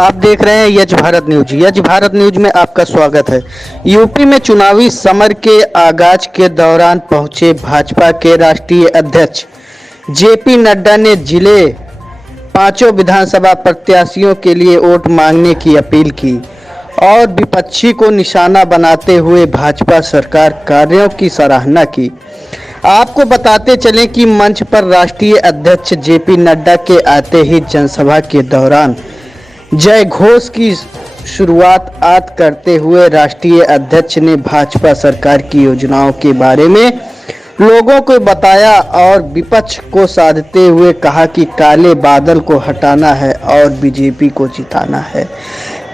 आप देख रहे हैं यज भारत न्यूज। यज भारत न्यूज में आपका स्वागत है। यूपी में चुनावी समर के आगाज के दौरान पहुंचे भाजपा के राष्ट्रीय अध्यक्ष जेपी नड्डा ने जिले पांचों विधानसभा प्रत्याशियों के लिए वोट मांगने की अपील की और विपक्षी को निशाना बनाते हुए भाजपा सरकार कार्यों की सराहना की। आपको बताते चलें कि मंच पर राष्ट्रीय अध्यक्ष जेपी नड्डा के आते ही जनसभा के दौरान जय घोष की शुरुआत आज करते हुए राष्ट्रीय अध्यक्ष ने भाजपा सरकार की योजनाओं के बारे में लोगों को बताया और विपक्ष को साधते हुए कहा कि काले बादल को हटाना है और बीजेपी को जिताना है।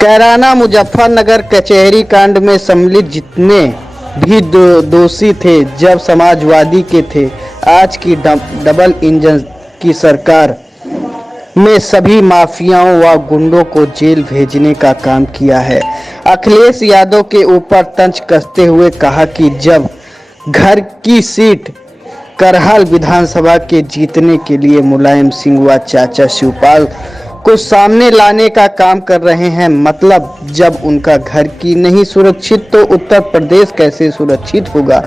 कैराना मुजफ्फरनगर कचहरी कांड में सम्मिलित जितने भी दोषी थे जब समाजवादी के थे, आज की डबल इंजन की सरकार में सभी माफियाओं व गुंडों को जेल भेजने का काम किया है। अखिलेश यादव के ऊपर तंज कसते हुए कहा कि जब घर की सीट करहल विधानसभा के जीतने के लिए मुलायम सिंह व चाचा शिवपाल को सामने लाने का काम कर रहे हैं, मतलब जब उनका घर की नहीं सुरक्षित तो उत्तर प्रदेश कैसे सुरक्षित होगा।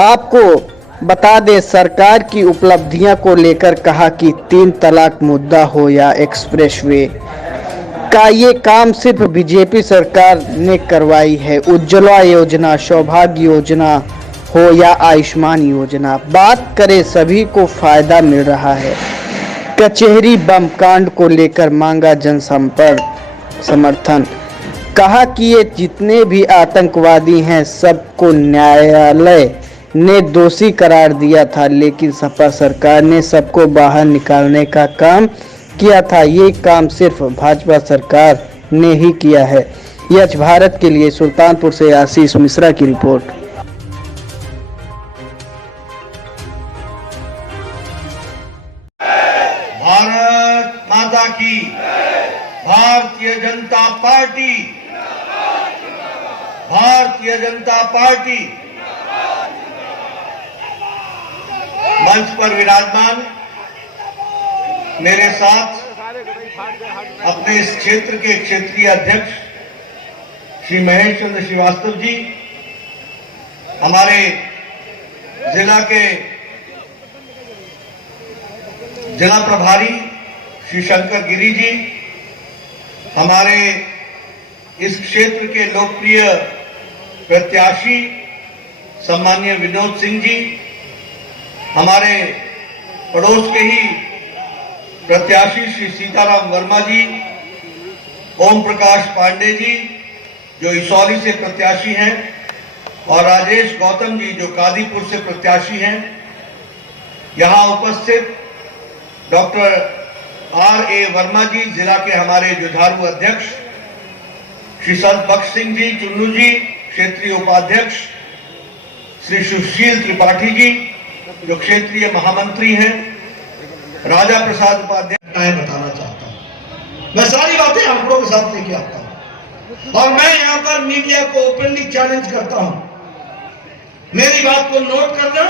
आपको बता दें, सरकार की उपलब्धियां को लेकर कहा कि 3 तलाक मुद्दा हो या एक्सप्रेसवे का ये काम सिर्फ बीजेपी सरकार ने करवाई है। उज्ज्वला योजना, सौभाग्य योजना हो या आयुष्मान योजना, बात करें सभी को फायदा मिल रहा है। कचहरी बम कांड को लेकर मांगा जनसंपर्क समर्थन, कहा कि ये जितने भी आतंकवादी हैं सबको न्यायालय ने दोषी करार दिया था, लेकिन सपा सरकार ने सबको बाहर निकालने का काम किया था। ये काम सिर्फ भाजपा सरकार ने ही किया है। यज भारत के लिए सुल्तानपुर से आशीष मिश्रा की रिपोर्ट। भारत माता की, भारतीय जनता पार्टी, भारतीय जनता पार्टी। मंच पर विराजमान मेरे साथ अपने इस क्षेत्र के क्षेत्रीय अध्यक्ष श्री महेश चंद्र श्रीवास्तव जी, हमारे जिला के जिला प्रभारी श्री शंकर गिरी जी, हमारे इस क्षेत्र के लोकप्रिय प्रत्याशी सम्माननीय विनोद सिंह जी, हमारे पड़ोस के ही प्रत्याशी श्री सीताराम वर्मा जी, ओम प्रकाश पांडे जी जो इसौली से प्रत्याशी हैं और राजेश गौतम जी जो कादीपुर से प्रत्याशी हैं। यहां उपस्थित डॉक्टर R.A. वर्मा जी, जिला के हमारे जुझारू अध्यक्ष, श्री संत बख्श सिंह जी चुन्नू जी, क्षेत्रीय उपाध्यक्ष, श्री सुशील त्रिपाठी जी जो क्षेत्रीय महामंत्री हैं, राजा प्रसाद उपाध्याय। बताना चाहता हूं, मैं सारी बातें आंकड़ों के साथ लेके आता हूं और मैं यहां पर मीडिया को ओपनली चैलेंज करता हूं, मेरी बात को नोट करना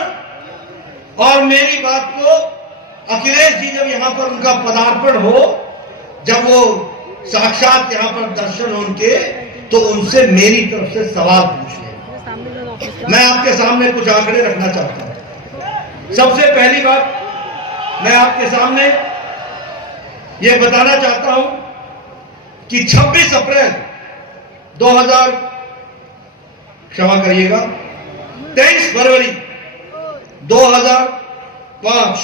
और मेरी बात को अखिलेश जी जब यहां पर उनका पदार्पण हो, जब वो साक्षात यहां पर दर्शन हो उनके, तो उनसे मेरी तरफ से सवाल पूछे। मैं आपके सामने कुछ आंकड़े रखना चाहता हूं। सबसे पहली बात मैं आपके सामने ये बताना चाहता हूं कि 26 अप्रैल 2000 क्षमा करिएगा 23 फरवरी 2005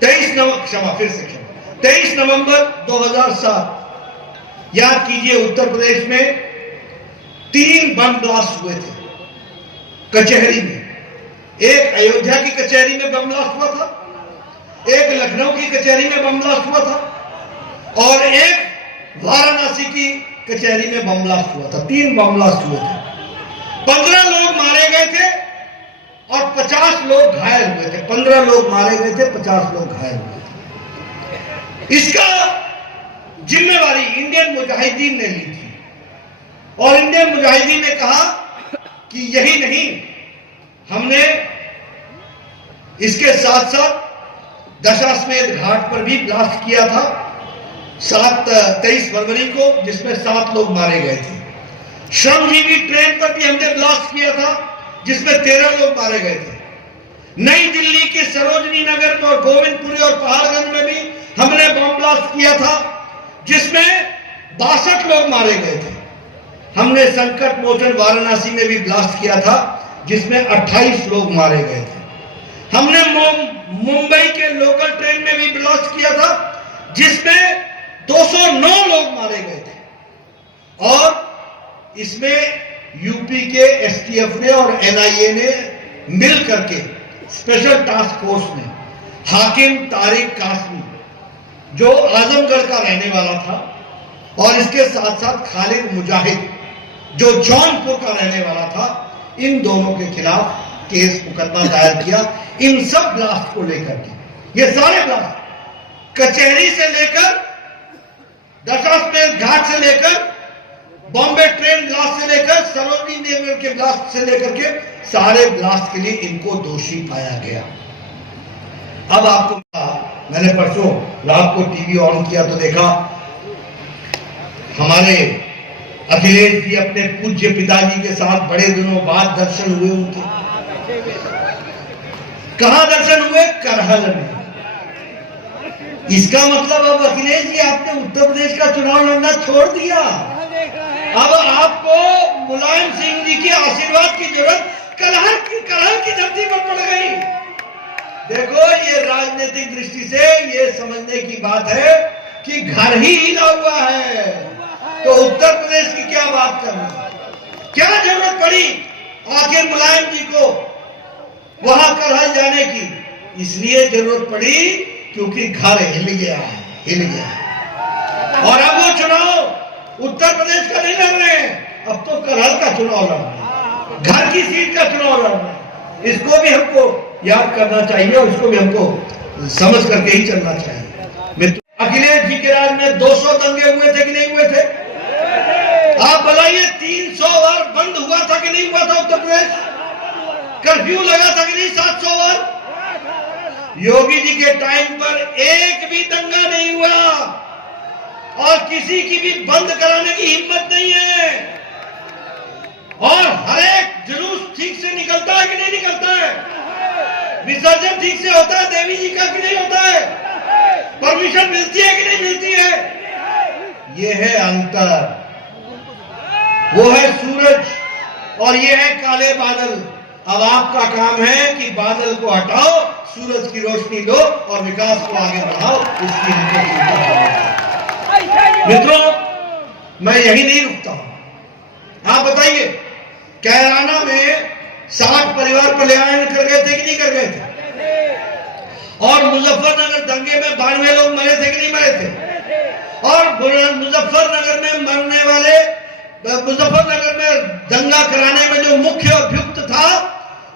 23 नवंबर 2007 याद कीजिए, उत्तर प्रदेश में 3 बम ब्लास्ट हुए थे कचहरी में। एक अयोध्या की कचहरी में बम ब्लास्ट हुआ था, एक लखनऊ की कचहरी में बम ब्लास्ट हुआ था और एक वाराणसी की कचहरी में बम ब्लास्ट हुआ था। 3 बम ब्लास्ट हुए थे। 15 लोग मारे गए थे और 50 लोग घायल हुए थे। 15 लोग मारे गए थे, 50 लोग घायल हुए थे। इसका जिम्मेवारी इंडियन मुजाहिदीन ने ली थी और इंडियन मुजाहिदीन ने कहा कि यही नहीं, हमने इसके साथ साथ दशाश्वमेध घाट पर भी ब्लास्ट किया था 23 फरवरी को, जिसमें 7 लोग मारे गए थे। श्रमजीवी ट्रेन पर भी हमने ब्लास्ट किया था, जिसमें 13 लोग मारे गए थे। नई दिल्ली के सरोजनी नगर में और गोविंदपुरी और पहाड़गंज में भी हमने बम ब्लास्ट किया था, जिसमें 62 लोग मारे गए थे। हमने संकट मोचन वाराणसी में भी ब्लास्ट किया था, जिसमें 28 लोग मारे गए थे। हमने मुंबई के लोकल ट्रेन में भी ब्लास्ट किया था, जिसमें 209 लोग मारे गए थे। और इसमें यूपी के एसटीएफ ने और एनआईए ने मिल करके, स्पेशल टास्क फोर्स ने, हाकिम तारिक कासमी जो आजमगढ़ का रहने वाला था, और इसके साथ साथ खालिद मुजाहिद जो जौनपुर का रहने वाला था, इन दोनों के खिलाफ केस मुकदमा दायर किया। इन सब ब्लास्ट को लेकर के, ये सारे ब्लास्ट कचहरी से लेकर, दशाश्वमेध घाट से लेकर, बॉम्बे ट्रेन ब्लास्ट से लेकर, सरोजनी नगर के ब्लास्ट से लेकर के, सारे ब्लास्ट के लिए इनको दोषी पाया गया। अब आपको, मैंने परसों रात को टीवी ऑन किया तो देखा हमारे अखिलेश जी अपने पूज्य पिताजी के साथ बड़े दिनों बाद दर्शन हुए उनके। कहां दर्शन हुए? करहल में। इसका मतलब अब अखिलेश जी आपने उत्तर प्रदेश का चुनाव लड़ना छोड़ दिया। अब आपको मुलायम सिंह जी के आशीर्वाद की जरूरत करहल की धरती पर पड़ गई। देखो, ये राजनीतिक दृष्टि से ये समझने की बात है कि घर ही हिला हुआ है, तो उत्तर प्रदेश की क्या बात करना, क्या जरूरत पड़ी आखिर मुलायम जी को वहां करहल जाने की? इसलिए जरूरत पड़ी क्योंकि घर हिल गया है, हिल गया। और अब वो चुनाव उत्तर प्रदेश का नहीं लड़ रहे हैं, अब तो करहल का चुनाव लड़ रहे हैं, घर की सीट का चुनाव लड़ रहे हैं। इसको भी हमको याद करना चाहिए और इसको भी हमको समझ करके ही चलना चाहिए। अखिलेश जी के राज में 200 दंगे हुए थे कि नहीं हुए थे? आप बताइए, 300 बार बंद हुआ था कि नहीं हुआ था उत्तर प्रदेश? कर्फ्यू लगा था कि नहीं 700 बार? योगी जी के टाइम पर एक भी दंगा नहीं हुआ और किसी की भी बंद कराने की हिम्मत नहीं है। और हर एक जुलूस ठीक से निकलता है कि नहीं निकलता है? विसर्जन ठीक से होता है देवी जी का कि नहीं होता है? परमिशन मिलती है कि नहीं मिलती है? ये है अंतर, वो है सूरज और ये है काले बादल। अब आपका काम है कि बादल को हटाओ, सूरज की रोशनी लो और विकास को आगे बढ़ाओ। इसकी हमको चिंता है। मित्रों, मैं यही नहीं रुकता हूं। आप बताइए, कैराना में 60 परिवार पलायन कर गए थे कि नहीं कर गए थे? और मुजफ्फरनगर दंगे में 92 लोग मरे थे कि नहीं मरे थे? और मुजफ्फरनगर में मरने वाले, मुजफ्फरनगर में दंगा कराने में जो मुख्य अभियुक्त था,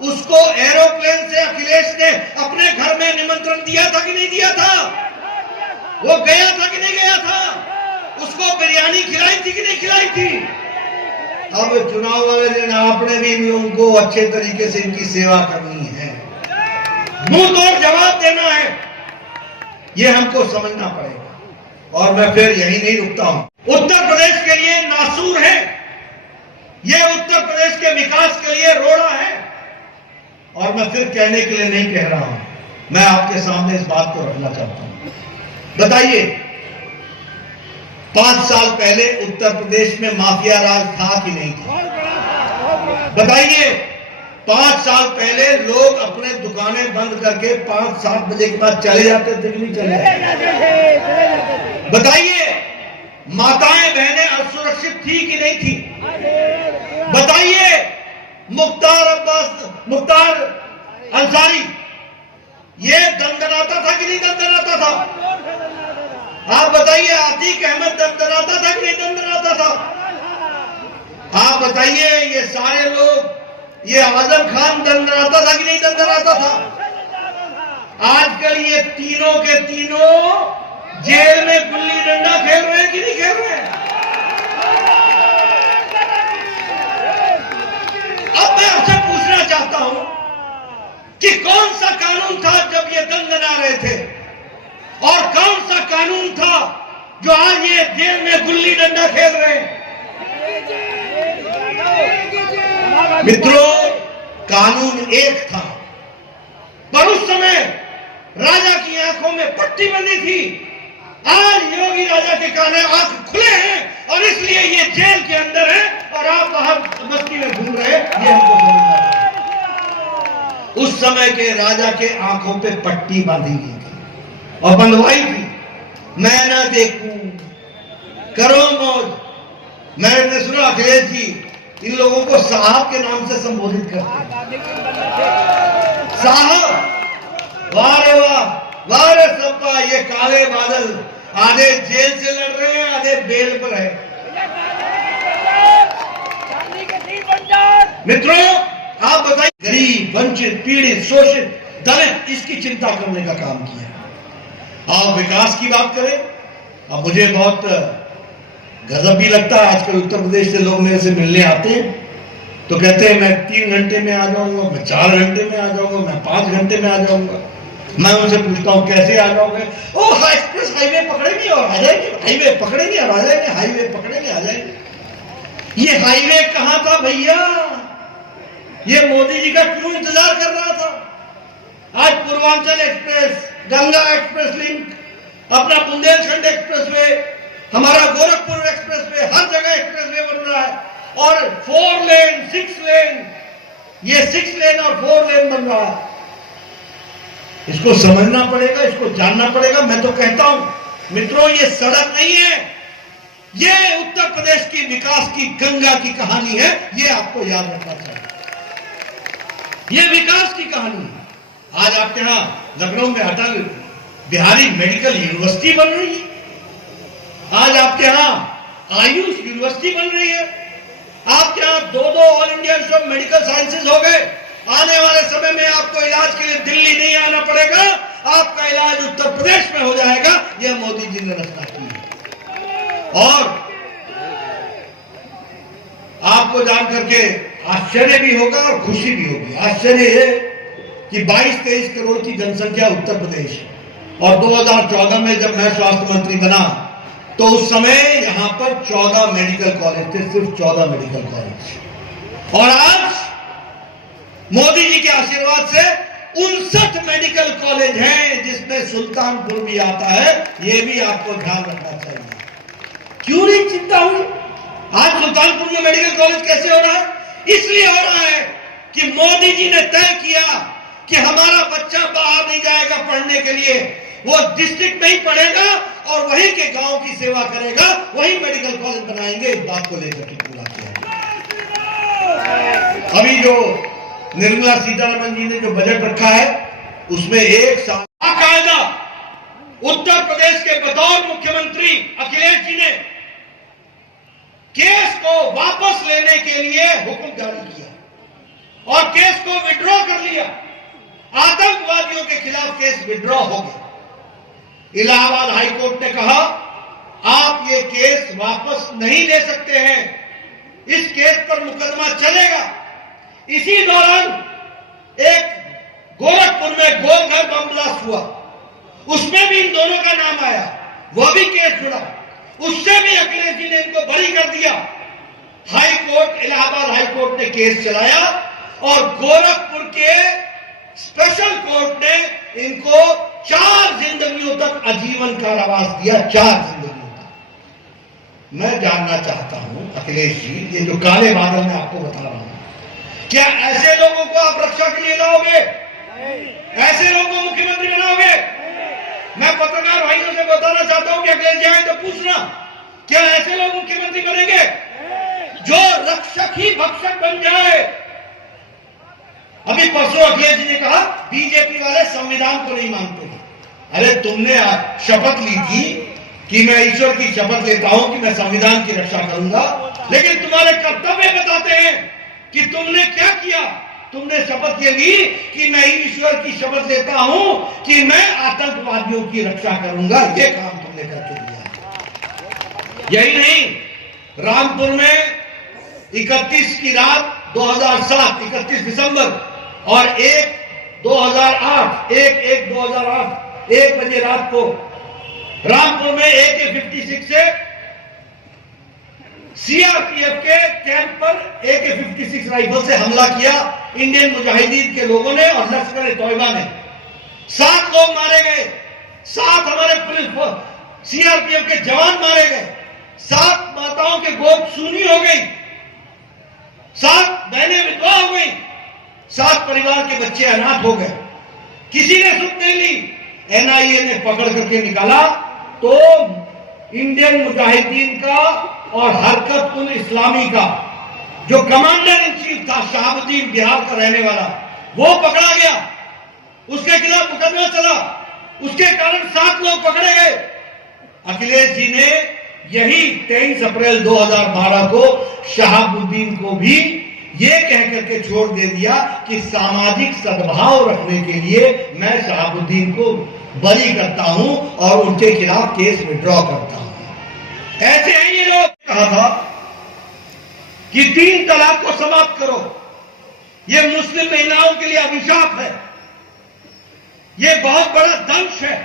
उसको एरोप्लेन से अखिलेश ने अपने घर में निमंत्रण दिया था कि नहीं दिया था? वो गया था कि नहीं गया था? उसको बिरयानी खिलाई थी कि नहीं खिलाई थी? अब चुनाव वाले दिन आपने भी इन लोगों को अच्छे तरीके से इनकी सेवा करनी है, मुंह तोड़ जवाब देना है, ये हमको समझना पड़ेगा। और मैं फिर यही नहीं रुकता हूं। उत्तर प्रदेश के लिए नासूर है, ये उत्तर प्रदेश के विकास के लिए रोड़ा है। और मैं फिर कहने के लिए नहीं कह रहा हूं, मैं आपके सामने इस बात को रखना चाहता हूं। बताइए, 5 साल पहले उत्तर प्रदेश में माफिया राज था कि नहीं था? बताइए, 5 साल पहले लोग अपने दुकानें बंद करके 5-7 बजे के बाद चले जाते थे कि नहीं चले जाते? बताइए, माताएं बहनें असुरक्षित थी कि नहीं थी? बताइए, मुख्तार अंसारी ये दंदनाता था कि नहीं दंदनाता था? आप बताइए, आतिक अहमद दंदनाता था कि नहीं दंदनाता था? आप बताइए, ये सारे लोग, ये आजम खान दंदनाता था कि नहीं दंदनाता था? आजकल ये तीनों के तीनों जेल में गुल्ली डंडा खेल रहे हैं कि नहीं खेल रहे हैं? अब मैं आपसे पूछना चाहता हूं कि कौन सा कानून था जब ये दंगना रहे थे, और कौन सा कानून था जो आज ये जेल में गुल्ली डंडा खेल रहे हैं। मित्रों, कानून एक था, पर उस समय राजा की आंखों में पट्टी बंधी थी। आज योगी राजा के कान आंख खुले हैं और इसलिए ये जेल के अंदर है और आप बाहर बस्ती में घूम रहे हैं। ये हमको समझना चाहिए। उस समय के राजा के आंखों पे पट्टी बांधी गई थी और बंधवाई थी। मैं ना देखूं, करो मौज। मैंने सुना अखिलेश जी इन लोगों को साहब के नाम से संबोधित करते हैं। साहब, वाह रे वाह, वाह रे सपा, ये काले बादल आधे जेल से लड़ रहे हैं, आधे बेल पर है। मित्रों, आप बताइए, गरीब, वंचित, पीड़ित, शोषित, दलित, इसकी चिंता करने का काम किया। आप विकास की बात करें। अब मुझे बहुत गजब भी लगता है, आजकल उत्तर प्रदेश से लोग मेरे से मिलने आते हैं तो कहते हैं मैं 3 घंटे में आ जाऊंगा, मैं 4 घंटे में आ जाऊंगा, मैं 5 घंटे में आ जाऊंगा। मैं उनसे पूछता हूं कैसे आ जाओगे? ओ एक्सप्रेस हाईवे पकड़ेंगे और आ जाएंगे, हाईवे पकड़ेंगे और आ जाएंगे, हाईवे पकड़ेंगे आ जाएंगे। ये हाईवे कहां था भैया? ये मोदी जी का क्यों इंतजार कर रहा था? आज Purvanchal express, Ganga express link, अपना बुंदेलखंड एक्सप्रेस वे, हमारा गोरखपुर एक्सप्रेस वे, हर जगह एक्सप्रेस वे बन रहा है और 4 लेन, 6 लेन, ये 6 लेन और 4 लेन बन रहा है। इसको समझना पड़ेगा, इसको जानना पड़ेगा। मैं तो कहता हूं मित्रों, ये सड़क नहीं है, ये उत्तर प्रदेश की विकास की गंगा की कहानी है। ये आपको याद रखना चाहिए। ये विकास की कहानी है। आज आपके यहां लखनऊ में अटल बिहारी मेडिकल यूनिवर्सिटी बन रही है। आज आपके यहां आयुष यूनिवर्सिटी बन रही है। आपके यहां 2 all India institute of medical sciences हो गए। आने वाले समय में आपको इलाज के लिए दिल्ली नहीं आना पड़ेगा, आपका इलाज उत्तर प्रदेश में हो जाएगा। यह मोदी जी ने रचना की है। और आपको जान करके आश्चर्य भी होगा और खुशी भी होगी। आश्चर्य है कि 22-23 करोड़ की जनसंख्या उत्तर प्रदेश, और 2014 में जब मैं स्वास्थ्य मंत्री बना तो उस समय यहां पर 14 मेडिकल कॉलेज थे, सिर्फ 14 मेडिकल कॉलेज। और आज मोदी जी के आशीर्वाद से 59 मेडिकल कॉलेज हैं, जिसमें सुल्तानपुर भी आता है। यह भी आपको ध्यान रखना चाहिए। क्यों नहीं चिंता हुई? आज सुल्तानपुर में मेडिकल कॉलेज कैसे हो रहा है? इसलिए हो रहा है कि मोदी जी ने तय किया कि हमारा बच्चा बाहर नहीं जाएगा पढ़ने के लिए, वो डिस्ट्रिक्ट में ही पढ़ेगा और वहीं के गांव की सेवा करेगा, वहीं मेडिकल कॉलेज बनाएंगे। इस बात को लेकर के पूरा किया। अभी जो निर्मला सीतारमण जी ने जो बजट रखा है, उसमें एक साल बाकायदा उत्तर प्रदेश के बतौर मुख्यमंत्री अखिलेश जी ने केस को वापस लेने के लिए हुक्म जारी किया और केस को विड्रॉ कर लिया। आतंकवादियों के खिलाफ केस विड्रॉ हो गया। इलाहाबाद हाईकोर्ट ने कहा आप ये केस वापस नहीं ले सकते हैं, इस केस पर मुकदमा चलेगा। इसी दौरान एक गोरखपुर में गोलघर बम ब्लास्ट हुआ, उसमें भी इन दोनों का नाम आया, वह भी केस जुड़ा, उससे भी अखिलेश जी ने इनको बरी कर दिया। High court, Allahabad high court ने केस चलाया और गोरखपुर के स्पेशल कोर्ट ने इनको 4 जिंदगियों तक आजीवन कारावास दिया। 4 जिंदगियों तक। मैं जानना चाहता हूं अखिलेश जी, ये जो काले बादल मैं आपको बता रहा हूं, क्या ऐसे लोगों को आप रक्षा के लिए लाओगे? ऐसे लोगों को मुख्यमंत्री बनाओगे? मैं पत्रकार भाइयों से बताना चाहता हूं कि अखिलेश जी आए तो पूछना, क्या ऐसे लोग मुख्यमंत्री बनेंगे जो रक्षक ही भक्षक बन जाए? अभी परसों अखिलेश जी ने कहा बीजेपी वाले संविधान को नहीं मानते। अरे तुमने शपथ ली थी कि मैं ईश्वर की शपथ लेता हूं कि मैं संविधान की रक्षा करूंगा, लेकिन तुम्हारे कर्तव्य बताते हैं कि तुमने क्या किया। तुमने शपथ ये ली कि मैं ईश्वर की शपथ लेता हूं कि मैं आतंकवादियों की रक्षा करूंगा। ये काम तुमने करके दिया। यही नहीं, रामपुर में 31 की रात 2007, 31 दिसंबर और 1/2008, 1/1/2008, 1 बजे रात को रामपुर में AK-56 से सीआरपीएफ के कैंप पर AK-56 राइफल से हमला किया इंडियन मुजाहिदीन के लोगों ने और लश्कर-ए-तोयबा ने। 7 लोग मारे गए, 7 हमारे पुलिस सीआरपीएफ के जवान मारे गए, 7 माताओं के गोद सूनी हो गई, 7 बहनें विधवा हो गई, 7 परिवार के बच्चे अनाथ हो गए। किसी ने सुध नहीं ली। एनआईए ने पकड़ करके निकाला तो इंडियन मुजाहिदीन का और हरकत उल इस्लामी का जो कमांडर इन चीफ था, शहाबुद्दीन, बिहार का रहने वाला, वो पकड़ा गया, उसके खिलाफ मुकदमा चला, उसके कारण 7 लोग पकड़े गए। अखिलेश जी ने यही 23 अप्रैल 2012 को शहाबुद्दीन को भी ये कह करके छोड़ दे दिया कि सामाजिक सद्भाव रखने के लिए मैं शहाबुद्दीन को बरी करता हूं और उनके खिलाफ केस विड्रॉ करता हूं। ऐसे हैं ये लोग। कहा था कि 3 तलाक को समाप्त करो, ये मुस्लिम महिलाओं के लिए अभिशाप है, ये बहुत बड़ा दंश है,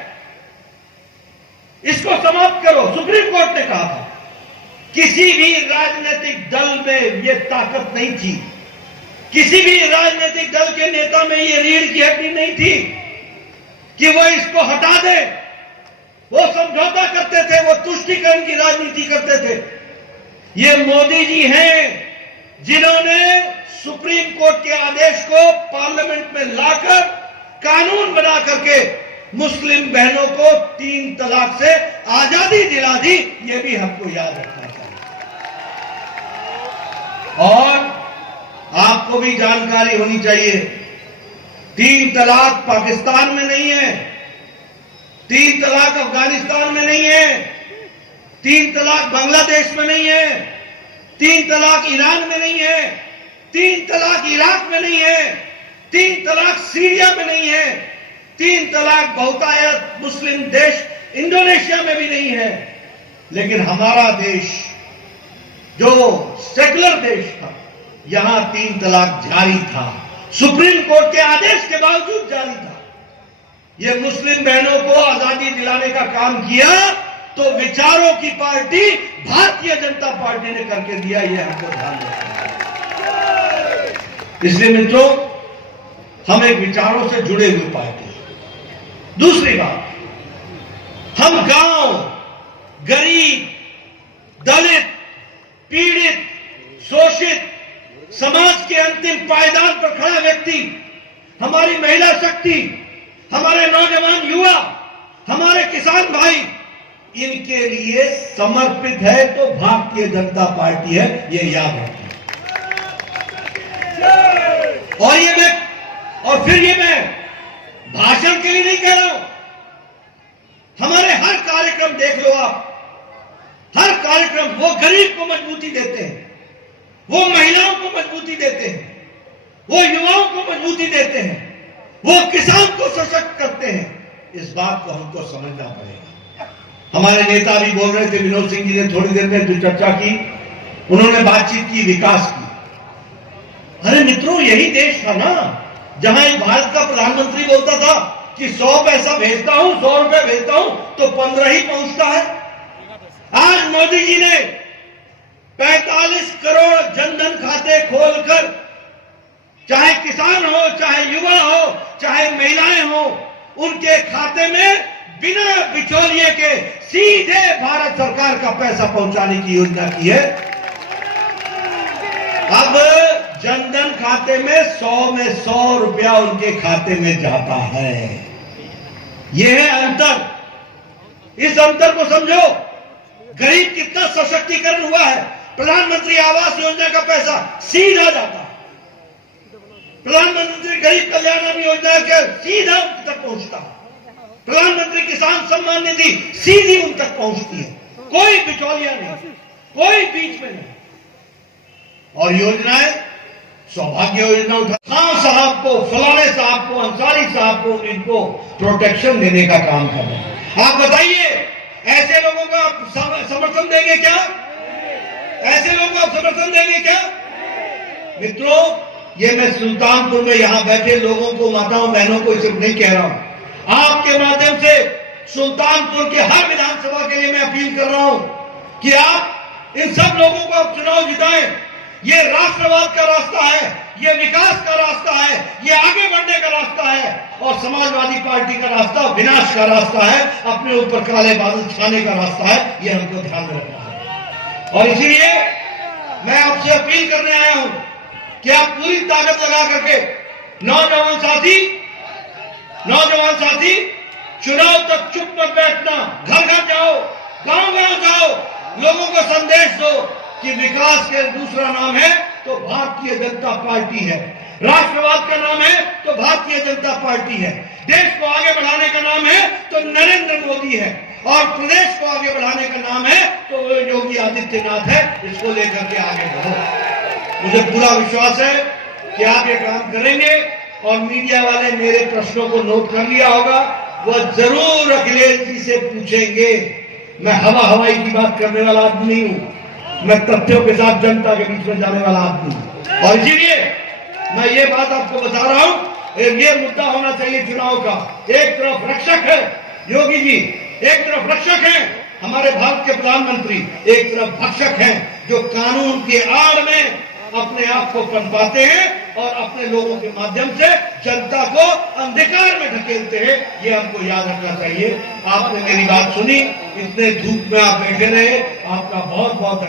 इसको समाप्त करो। सुप्रीम कोर्ट ने कहा था। किसी भी राजनीतिक दल में ये ताकत नहीं थी, किसी भी राजनीतिक दल के नेता में ये रीढ़ की हड्डी नहीं थी कि वो इसको हटा दे। वो समझौता करते थे, वो तुष्टीकरण की राजनीति करते थे। ये मोदी जी हैं जिन्होंने सुप्रीम कोर्ट के आदेश को पार्लियामेंट में लाकर कानून बना करके मुस्लिम बहनों को 3 तलाक से आजादी दिला दी। ये भी हमको याद रखना चाहिए। और आपको भी जानकारी होनी चाहिए, 3 तलाक पाकिस्तान में नहीं है, 3 तलाक अफगानिस्तान में नहीं है, 3 तलाक बांग्लादेश में नहीं है, 3 तलाक ईरान में नहीं है, 3 तलाक इराक में नहीं है, 3 तलाक सीरिया में नहीं है, 3 तलाक बहुतायत मुस्लिम देश इंडोनेशिया में भी नहीं है। लेकिन हमारा देश जो सेकुलर देश था, यहां 3 तलाक जारी था, सुप्रीम कोर्ट के आदेश के बावजूद जारी था। यह मुस्लिम बहनों को आजादी दिलाने का काम किया तो विचारों की पार्टी भारतीय जनता पार्टी ने करके दिया। यह हमको ध्यान रखना है। इसलिए मित्रों, हम एक विचारों से जुड़े हुए पार्टी। दूसरी बात, हम गांव, गरीब, दलित, पीड़ित, शोषित, समाज के अंतिम पायदान पर खड़ा व्यक्ति, हमारी महिला शक्ति, हमारे नौजवान युवा, हमारे किसान भाई, इनके लिए समर्पित है तो भारतीय जनता पार्टी है, ये याद रखें। और फिर ये मैं भाषण के लिए नहीं कह रहा हूं, हमारे हर कार्यक्रम देख लो आप, हर कार्यक्रम वो गरीब को मजबूती देते हैं, वो महिलाओं को मजबूती देते हैं, वो युवाओं को मजबूती देते हैं, वो किसान को सशक्त करते हैं। इस बात को हमको समझना पड़ेगा। हमारे नेता भी बोल रहे थे, विनोद सिंह जी ने थोड़ी देर में जो चर्चा की, उन्होंने बातचीत की, विकास की। अरे मित्रों, यही देश था ना जहां एक भारत का प्रधानमंत्री बोलता था कि 100 पैसा भेजता हूं, 100 रुपए भेजता हूं तो 15 ही पहुंचता है। आज मोदी जी ने 45 करोड़ जनधन खाते खोलकर, चाहे किसान हो, चाहे युवा हो, चाहे महिलाएं हो, उनके खाते में बिना बिचौलिए के सीधे भारत सरकार का पैसा पहुंचाने की योजना की है। अब जनधन खाते में 100 रुपया उनके खाते में जाता है। यह है अंतर। इस अंतर को समझो। गरीब कितना सशक्तिकरण हुआ है। प्रधानमंत्री आवास योजना का पैसा सीधा जाता है, प्रधानमंत्री गरीब कल्याण योजना के सीधा उन तक पहुंचता है, प्रधानमंत्री किसान सम्मान निधि सीधी उन तक पहुंचती है, कोई बिचौलिया नहीं, कोई बीच में नहीं। और योजनाएं, सौभाग्य योजना उठा, खान साहब को, फलाने साहब को, अंसारी साहब को, इनको प्रोटेक्शन देने का काम कर रहे हैं। आप बताइए, ऐसे लोगों का आप समर्थन देंगे क्या? ऐसे लोगों को आप समर्थन देंगे क्या? मित्रों, ये मैं सुल्तानपुर में यहां बैठे लोगों को, माताओं बहनों को सिर्फ नहीं कह रहा हूं, आपके माध्यम से सुल्तानपुर के हर विधानसभा के लिए मैं अपील कर रहा हूं कि आप इन सब लोगों को अब चुनाव जिताएं। ये राष्ट्रवाद का रास्ता है, ये विकास का रास्ता है, ये आगे बढ़ने का रास्ता है, और समाजवादी पार्टी का रास्ता विनाश का रास्ता है, अपने ऊपर काले बादल छाने का रास्ता है। ये हमको ध्यान में रखना है। और इसीलिए मैं आपसे अपील करने आया हूं कि आप पूरी ताकत लगा करके नौजवान साथी चुनाव तक चुप मत बैठना, घर घर जाओ, गांव-गांव जाओ, लोगों को संदेश दो कि विकास के दूसरा नाम है तो भारतीय जनता पार्टी है, राष्ट्रवाद का नाम है तो भारतीय जनता पार्टी है, देश को आगे बढ़ाने का नाम है तो नरेंद्र मोदी है, और प्रदेश को आगे बढ़ाने का नाम है तो योगी आदित्यनाथ है। इसको लेकर के आगे बढ़ो। मुझे पूरा विश्वास है कि आप ये काम करेंगे। और मीडिया वाले मेरे प्रश्नों को नोट कर लिया होगा, वह जरूर अखिलेश जी से पूछेंगे। मैं हवाई की बात करने वाला आदमी नहीं हूं, मैं तथ्यों के साथ जनता के बीच में जाने वाला आदमी हूं। और इसीलिए मैं ये बात आपको बता रहा हूं, ये मुद्दा होना चाहिए चुनाव का। एक तरफ रक्षक है योगी जी, एक तरफ रक्षक हैं हमारे भारत के प्रधानमंत्री, एक तरफ भक्षक हैं जो कानून के आड़ में अपने आप को पनपाते हैं और अपने लोगों के माध्यम से जनता को अंधकार में ढकेलते हैं। ये हमको याद रखना चाहिए। आपने मेरी बात सुनी, इतने धूप में आप बैठे रहे, आपका बहुत बहुत